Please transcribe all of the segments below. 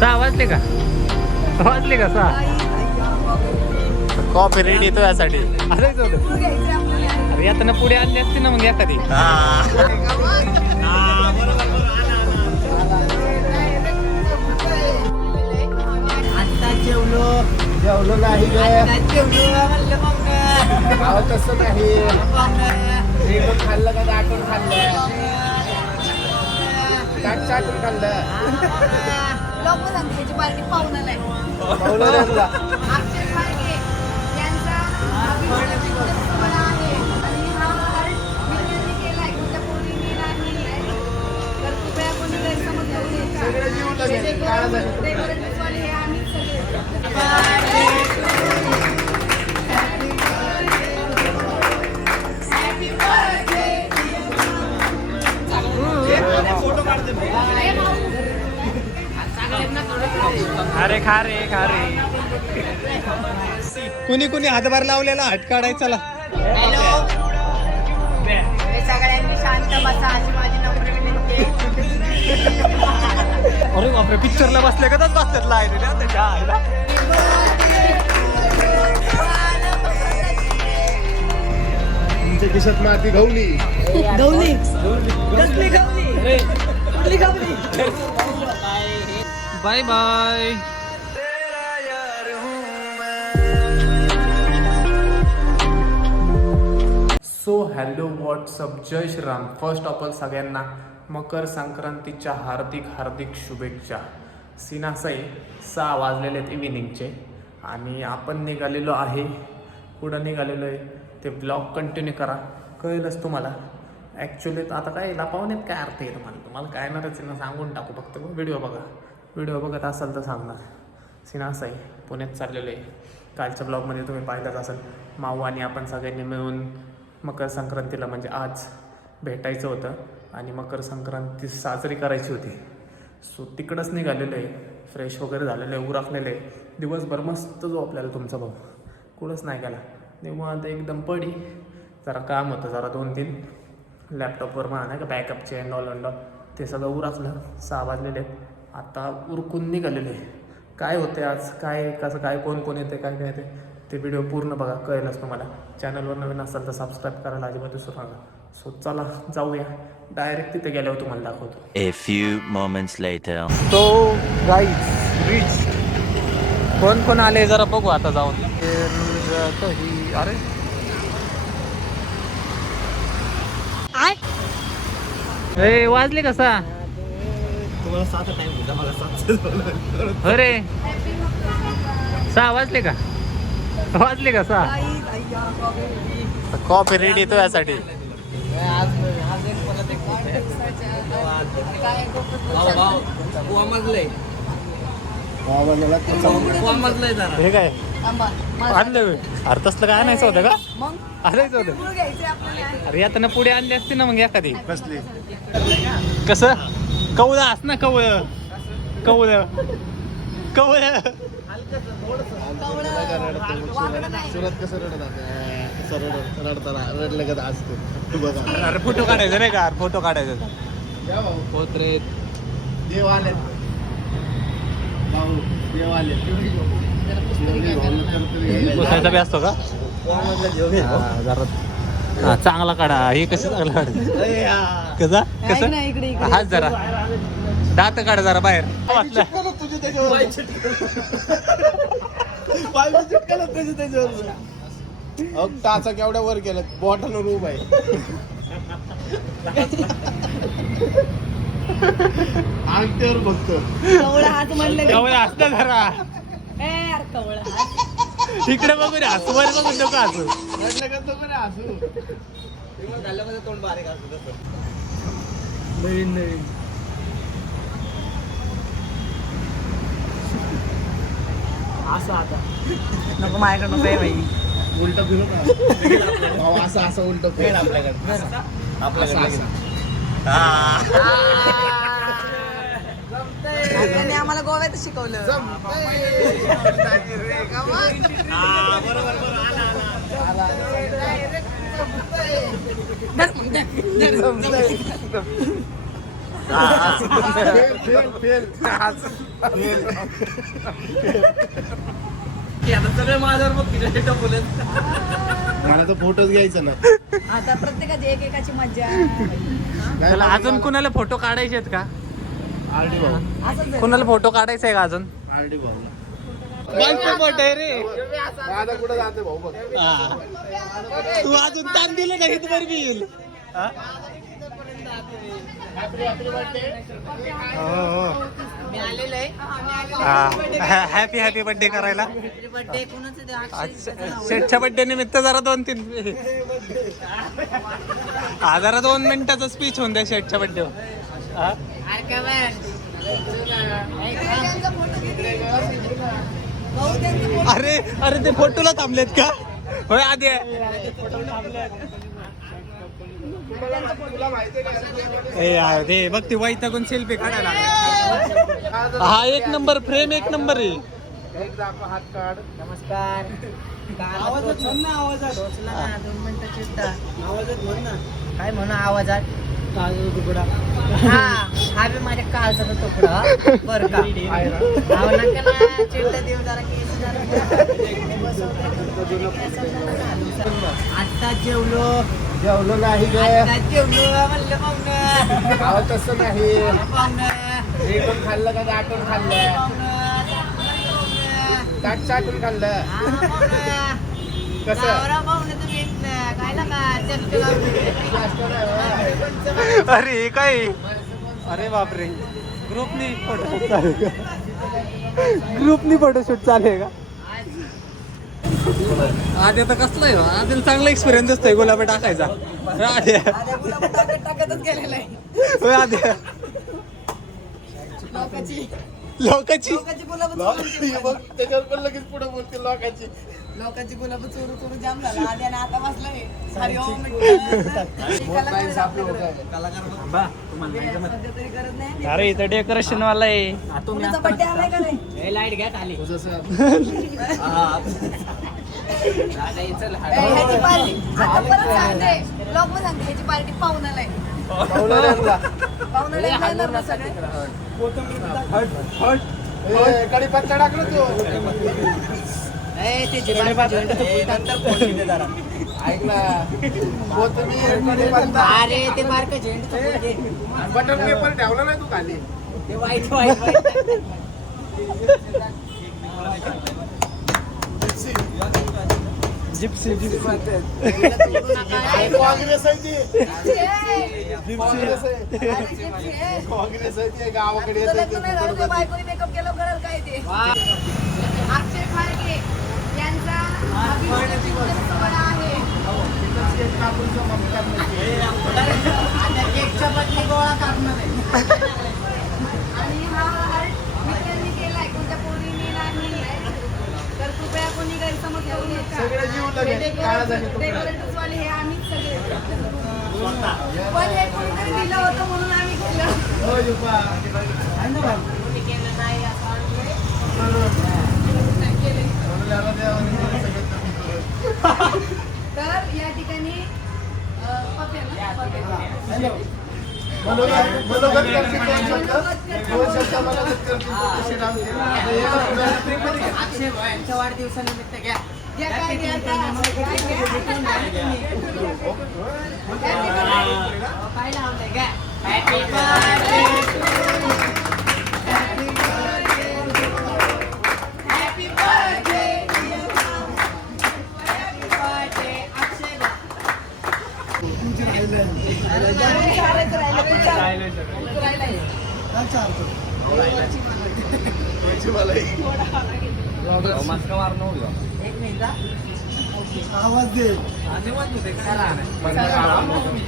6 वाजले का? वाजले का 6? कॉफी रेडी येतो यासाठी. अरेच होतं. अरे आता पुढे आणली असते ना मग एखादी. आता जेवलो नाही तसं नाही. खाल्लं का दाटून खाल्लं चाटून खाल्लं पार्टी पाहुणा नाही पाहुणा नाही तुला. सगळे जीवन लागेल. काळा झाला. अरे खा रे खा रे. कुणी कुणी हातभार लावलेला हट काढाय चला. सगळ्यांनी शांत बसा अशी माझी नम्र विनंती. अरे बापरे पिक्चरला बसले का बसतात लाईन त्याच्या आईला. तुमच्या खिशात माती गवली bye bye. So hello what's up जय श्रीराम. फर्स्ट ऑफ ऑल सगळ्यांना मकर संक्रांतीच्या हार्दिक हार्दिक शुभेच्छा. सिनासाई 6 वाजलेले आहेत इव्हिनिंगचे आणि आपण निघालेलो आहे. कुठं निघालेलो आहे ते ब्लॉग कंटिन्यू करा कळेलच तुम्हाला. ॲक्च्युली आता काय लपावण्यात काय अर्थ आहे तुम्हाला काय येणारच आहे ना सांगून टाकू. फक्त व्हिडिओ बघा. व्हिडिओ बघत असाल तर सांगणार. सिनासाई पुण्यात चाललेलो आहे. कालच्या ब्लॉगमध्ये तुम्ही पाहिलंच असेल माऊ आणि आपण सगळ्यांनी मिळून मकर संक्रांतीला म्हणजे आज भेटायचं होतं आणि मकर संक्रांती साजरी करायची होती. सो तिकडंच निघालेलं आहे. फ्रेश वगैरे झालेलं आहे. उरकलेलं आहे. दिवसभर मस्त जो आपल्याला तुमचा भाऊ कुठंच नाही गेला. निवांत एकदम पडी. जरा काम होतं जरा 2-3 लॅपटॉपवर म्हणा नाही का बॅकअपचे अँड ऑल ते सगळं उरकलं. 6 वाजलेले आहेत. आता उरकून निघालेले आहे. काय होते आज काय कसं काय कोण येते काय येते ते व्हिडिओ पूर्ण बघा कळेलच तुम्हाला. चॅनलवर नवीन असाल तर सबस्क्राईब करायला अजिबात विसरू नका. सो चला जाऊया डायरेक्ट तिथे गेल्यावर तुम्हाला दाखवतो. A few moments later. तो गाईज रिच कोण आले जरा बघू आता जाऊन. अरे वाजले कसा तुम्हाला 7 टाइम दिला मला 7. अरे 6 वाजले का? वाजले का 6? कॉफी रेडी येतो यासाठी. हे काय आणलं अरे तसलं काय आणायचं होतं का? आणायचं होतं. अरे आता पुढे आणली असते ना मग एखादी. कसली कसं कवळ अस ना कवळ सुरत कसं रडलं का असतं बघा. अरे फोटो काढायचं नाही का? फोटो काढायचं या भाऊ होत रे. देव आले भाऊ देव आले. पुसायचा बी असतो का? जरा हा चांगला काढा. हे कसं चांगला काढा कसा कसं हात जरा दात काढा जरा बाहेर. टाचा केवढ्या वर गेलं बॉटल उभा आहे. अंगठ्यावर बघतो कवळा हात म्हणलं कवळ असतं जरा कवळा इकडे बघू रे हसू वर बघू नको हसू. रडलं का तो बरं असू तोंड बारीक असू तसं. नवीन असं आता नको माझ्याकडे नको आहे बाई. उलट फिरू का असं उलट फेड आपल्याकडे त्यांनी आम्हाला गोव्यात शिकवलं. फेल आता सगळे माझ्यावर बघ तिकडे बोलत. मला तर फोटोच घ्यायचा ना. आता प्रत्येकाची एकेकाची मज्जा त्याला अजून कुणाला फोटो काढायचे आहेत का? आरडी भाऊ. असंच कुणाला फोटो काढायचा आहे का अजून? आरडी भाऊ. रे दादा कुठं जाते भाऊ बघ. तू अजून ताण दिलं नाही तर बरी येईल. मी आलेलो आहे. हॅपी हॅपी बर्थडे करायला. बर्थडे कोणाचं शेठच्या बर्थडे निमित्त जरा 2-3 जरा 2 मिनिटाचा स्पीच होऊन द्या शेठच्या बर्थडे. अरे अरे ते फोटोला थांबलेत का? होय आधी ते बघ ती वैतागून सेल्फी काढायला लागली. हा एक नंबर फ्रेम, एक नंबर आहे. हात काढ. नमस्कार. आवाजात म्हण ना, आवाजात 2 मिनिटाची आवाजात म्हण ना. काय म्हणू आवाजात? तुकडा. हा बी माझ्या काळजाचा तुकडा बरं का. चिडला देव जरा केस जरा. आता जेवलो नाही गे. आता जेवलो म्हणलं पाहुणं. आवाज तसं नाही. पाहुणं हे पण खाल्लं का दाटून खाल्लं. ताट चाटून खाल्लं. कसं? काय ना का चटके लावले. अरे हे काय? अरे बापरे. ग्रुपनी फोटोशूट चालू आहे का? ग्रुपनी फोटोशूट चालू आहे का? आधी आता कसलं आहे? आधी चांगला एक्सपिरियन्स असतोय गुलाबी टाकायचा. आधी टाकतच गेलेलं आहे. होय आधी लोकांची लोकांची गुलाब बघ त्याच्यावर पण लगेच पुढे बोलते लोकांची. लोकांची गुलाब चोरू चोरू जाम झाला. आधी आणि आता बसलाय. हरी ओम करत नाही. अरे इथं डेकोरेशन वाला आहे. तुमचा बर्थडे आलाय का नाही? लाईट घ्या खाली. ह्याची पार्टी आता परत सांगते. ब्लॉग मध्ये सांगते ह्याची पार्टी पाहुणालाय. पाहुणाला येणार ना सगळे. कडीपत्ता टाकलं तू. ते ऐक ना. कोथिंबीर, कडीपत्ता. अरे ते बारकं झेंडू बटर पेपर ठेवला नाही तू खाली. ते वाईट वाईट जिप्सी काँग्रेस आहे ती. काँग्रेस आहे. काँग्रेस आहे ती गावाकडे येते. बायकोनी मेकअप केलं कळलं काय ते. अक्षय खारगे यांचा सोहळा आहे. आता केकच्या बदली गोळा काढणार आहे. आणि हा आर्ट मित्रांनी केलाय, कोणत्या पोरीने नाही. तर कृपया कोणी गैरसमज करू नका. सगळे जीव लगेच. डेकोरेटर्स वाले हे आम्हीच सगळे. पण हे कोणीतरी दिलं होतं म्हणून आम्ही केलं. कोणी केलं नाही असं आणलंय. तर या ठिकाणी पप्या ना? पप्या. मनोगत करतील 2 शब्द. 2 शब्द मनोगत करतील. अक्षय यांच्या वाढदिवसानिमित्त घ्या. घ्या काय घ्या काय लावलंय घ्या. Happy birthday happy birthday happy birthday Akshay. एक मिनिट आवाज दे.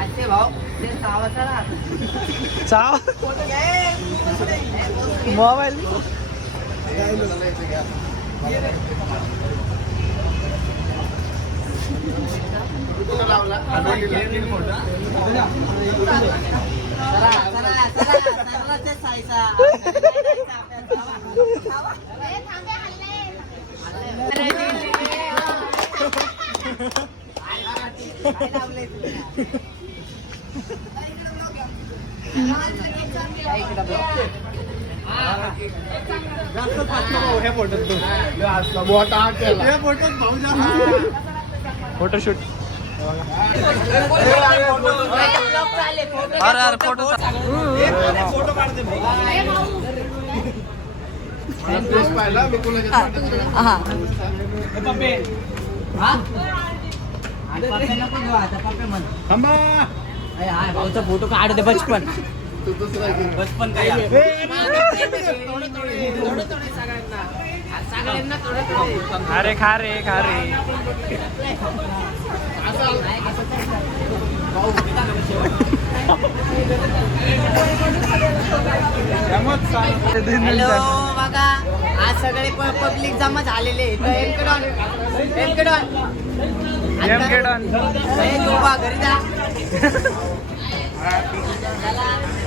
असे भाऊ ते सावाचा चाव मोबाईल मोठा केला फोटोशूट ब्लॉग चालले अरे फोटो पाहिला मी कोणाच्या भाऊचा फोटो काढ दे बचपन तू दुसरा घे. बचपन काय सगळ्यांना थोडं अरे खा रे खा रे हॅलो बघा आज सगळे पब्लिक जमा झालेले घरी जा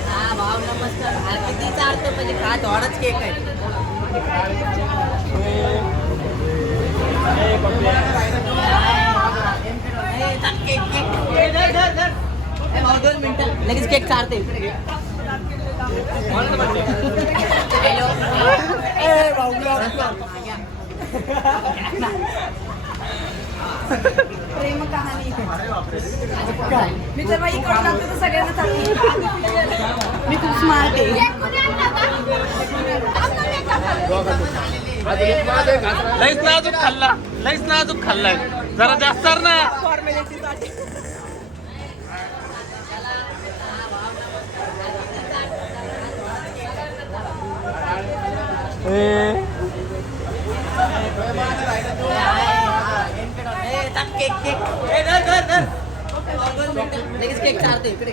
हा भाव नमस्कार किती चालतं म्हणजे खा थोडाच केक आहे भाऊ 2 मिनिटं लगेच केक चालते प्रेम कहाणी मी तर बाई इकडं लागतो तर सगळ्यांना चालते मी खूप स्मार्ट आहे लईच नाजूक खाल्ला लईच नाजूक खाल्लाय जरा जास्त ना लगेच केक चालतो इकडे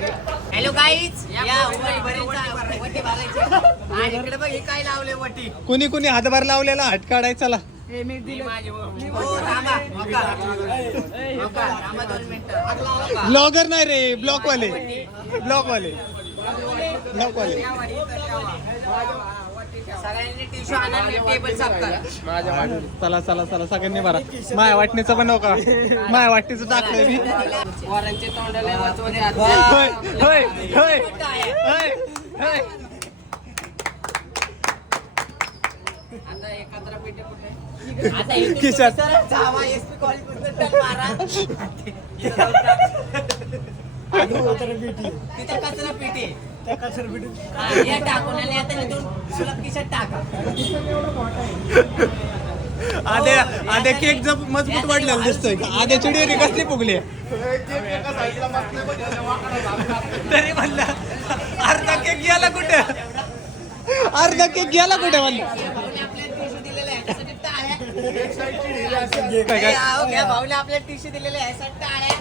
हॅलो गाईज या वटी भागायची आणि इकडे बघ हे काय लावले वटी कुणी कुणी हातभार लावलेला हात काढायचा ब्लॉगर नाही रे ब्लॉकवाले सगळ्यांनी टिश्यू आणा टेबल साफ करा चला सगळ्यांनी भरा माया वाटणीचं बनव का माया वाटणीचं टाकलंय मी वरांचे तोंडाला वाचवते होय आता एकत्र पेटे कुठे आता खिशात. जावा एसपी कॉलेज मारा तिथं कचरा पेटी या टाकून आणि आता इथून सुलभ खिशात टाका आधे केक जब मजबूत वाढलेला दिसतोय आधेची डेअरी कसली फुगली तरी म्हणलं अर्धा केक गेला कुठे म्हणलं भाऊने आपल्याला टिश्यू दिलेले आहे टाळ्या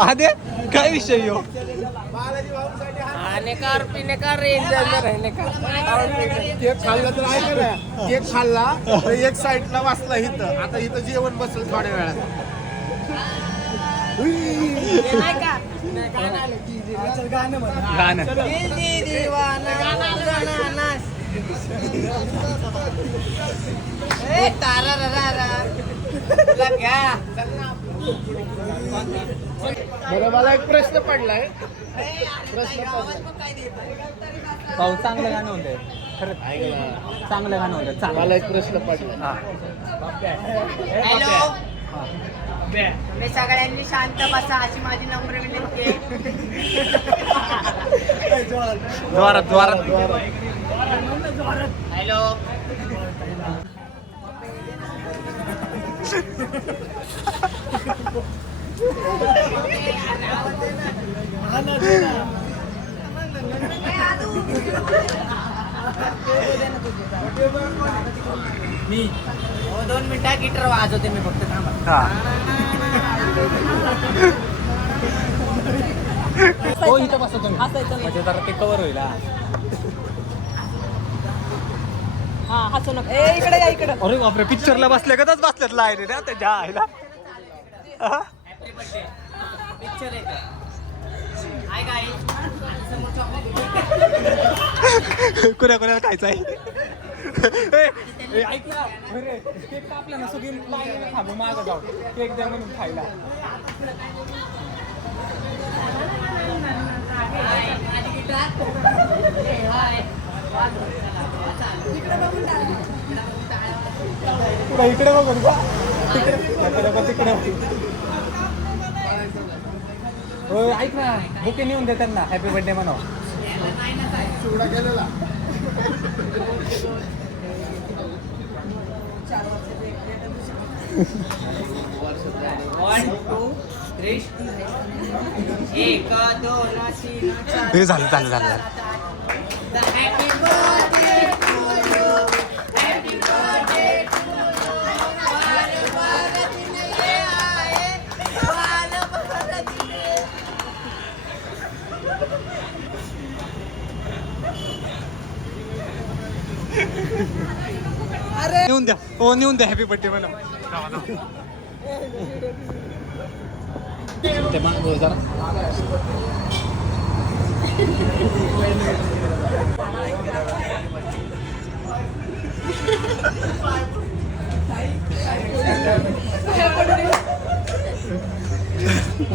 आधे काय विषय यो खानेकार पिनेकार रहने का केक खाल्ला तर ऐका ना केक खाल्ला तर एक साईडला वाचला इथं आता इथं जेवण बसलं थोड्या वेळात गाणं बरं मला एक प्रश्न पडलाय भाऊ चांगलं गाणं होतंय खरंच चांगलं गाणं होतं मला एक प्रश्न पडलाय हॅलो तुम्ही सगळ्यांनी शांत बसा अशी माझी नम्र विनंती आहे जोरात हॅलो मी 2 मिनिटं गिटार वाजवते मी फक्त थांबा हो इथं बसतो तुम्ही म्हणजे जरा ते कव्हर होईल अरे बापरे पिक्चरला बसले कदाच बसल्यात लाय रे त्याच्या आईला पिक्चर आहे हाय गाईस कुऱ्या खायचं आहे ऐक ना केक कापला ना सगळी लाईनीने थांबू मागं जाऊ केक द्या म्हणून खायला माझी इकडे बघून का तिकडे ऐक ना बुके नेऊन दे त्यांना हॅपी बर्थडे म्हणावं. चिवडा केलेला. एक दोन तीन चार. हे झालं Happy birthday to you. Happy birthday to you. नेऊन द्या हो नेऊन द्या हॅपी बर्थडे म्हणा. ते मग जरा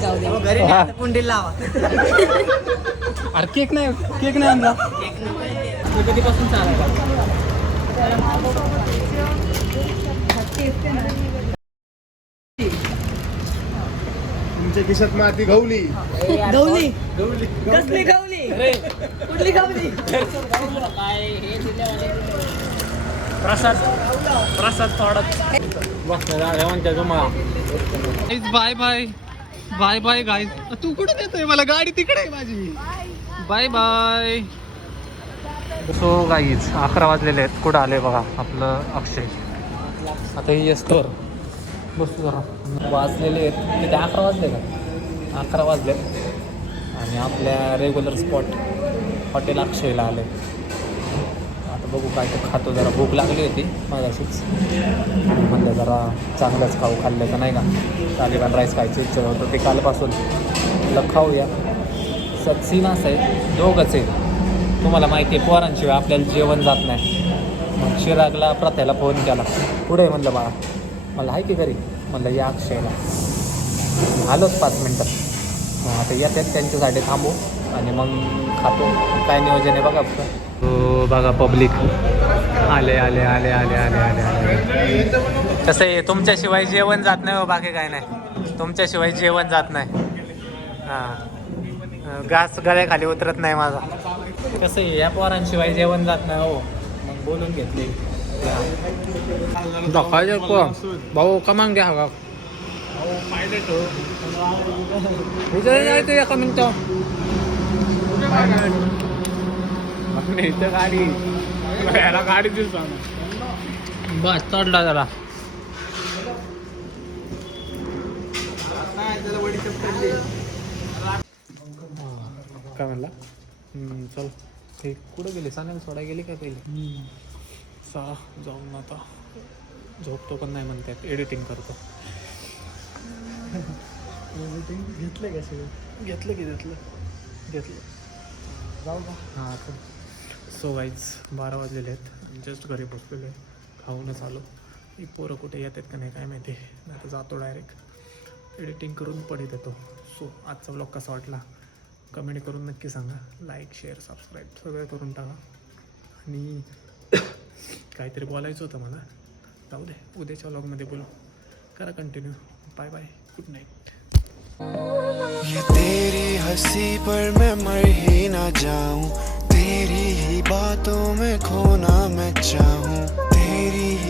जाऊ दे घरी नाही आता कुंडीला लावा. अरे केक नाही आणला. कधीपासून चालू तुमच्या खिशात माती घावली. गवली कसली गवली कुठली गवली. प्रसाद थोडा bye bye bye bye guys. तू कुठे देतोय मला गाडी तिकडे आहे माझी. Bye bye. सो गाईज 11 वाजलेले आहेत. कुठं आले बघा आपलं अक्षय. आता ही स्टोर बसू जरा. वाजलेले आहेत किती 11 वाजले का 11 वाजले आणि आपल्या रेग्युलर स्पॉट हॉटेल अक्षयला आले. आता बघू काय ते खातो. जरा भूक लागली होती माझ्याशीच म्हणलं जरा चांगलंच खाऊ. खाल्लं का नाही का तालिबान राईस खायची इच्छा होतं ते कालपासून. म्हटलं खाऊया. सीन असं आहे दोघंच आहे तुम्हाला माहिती आहे पोरांशिवाय आपल्याला जेवण जात नाही. मग चिरागला प्रथेला फोन केला पुढे म्हणलं बाळा मला आहे की घरी. म्हणलं या अक्षयला. आलोच 5 मिनटात. आता येतात त्यांच्यासाठी थांबू आणि मग खातो. काय नियोजन आहे बघा फक्त. हो बघा पब्लिक आले आले आले आले आले आले आले. कसं आहे तुमच्याशिवाय जेवण जात नाही हो. बाकी काय नाही तुमच्याशिवाय जेवण जात नाही. हां घास गळ्याखाली उतरत नाही माझा. कसं आहे या पोरांशिवाय जेवण जात नाही हो. मग बोलून घेतले भाऊ कमान घ्या का एका मिनिटं. इथं गाडी याला गाडी दिसतो बस चढला जरा. काय म्हणला चल हे कुठं गेले सान्याला सोडा गेली का पहिले. चला जाऊन आता झोपतो पण नाही म्हणतात. एडिटिंग करतो. घेतलं का सगळं घेतलं जाऊ का. हां सो गाईज 12 वाजलेले आहेत. जस्ट घरी पोचलेलो आहे. खाऊनच आलो. ही पोरं कुठे येतात का नाही काय माहिती. नाही तर जातो डायरेक्ट एडिटिंग करून पडीत येतो. सो आजचा ब्लॉग कसा वाटला कमेंट करून नक्की सांगा. लाईक शेअर सबस्क्राईब सगळं करून टाका. आणि काहीतरी बोलायचं होतं मला जाऊ दे उद्याच्या व्लॉगमध्ये बोलू. करा continue. Bye bye good night. ये तेरी हंसी पर मैं मर ही ना जाऊं. तेरी ही बातों में खोना मैं चाहूं. तेरी